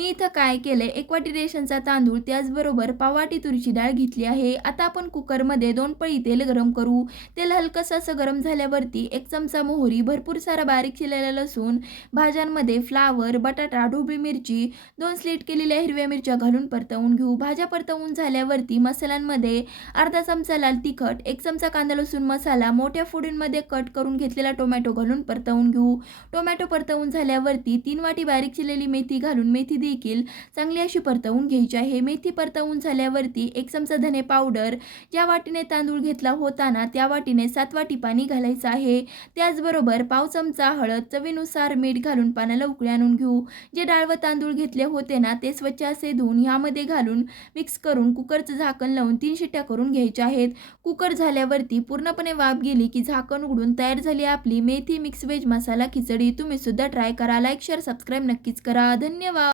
मी इथं काय केलंय, 1 वाटी रेशनचा तांदूळ, त्याचबरोबर पाव वाटी तुरीची डाळ घेतली आहे. आता आपण कुकरमध्ये 2 पळी तेल गरम करू. तेल हलकंसं असं गरम झाल्यावरती 1 चमचा मोहरी, भरपूर सारा बारीक चिरलेला लसूण, भाज्यांमध्ये फ्लावर, बटाटा, ढोबळी मिरची, 2 स्लिट केलेल्या हिरव्या मिरच्या घालून परतवून घेऊ. भाज्या परतवून झाल्यावरती मसाल्यांमध्ये अर्धा चमचा लाल तिखट, 1 चमचा कांदा लसूण मसाला, मोठ्या फोडींमध्ये कट करून घेतलेला टोमॅटो घालून परतवून घेऊ. टोमॅटो परतवून झाल्यावरती 3 वाटी बारीक चिरलेली मेथी घालून मेथी देखील चांगली अशी परतवून घ्यायची आहे. मेथी परतवून झाल्यावरती 1 चमचा धने पावडर, ज्या वाटीने तांदूळ घेतला होता ना, त्या वाटीने 7 वाटी पाणी घालायचं आहे. त्याचबरोबर पाव चमचा हळद, चवीनुसार मीठ घालून पाण्याला उकळी आणून घेऊ. जे डाळ व तांदूळ घेतले होते ना, ते स्वच्छ असे धुवून ह्यामध्ये घालून मिक्स करून कुकरचं झाकण लावून 3 शिट्ट्या करून घ्यायच्या आहेत. कुकर झाल्यावरती पूर्णपणे वाफ गेली की झाकण उघडून तयार झाली आपली मेथी मिक्स व्हेज मसाला खिचडी. तुम्ही सुद्धा ट्राय करा. लाईक, शेअर, सबस्क्राईब नक्कीच करा. धन्यवाद.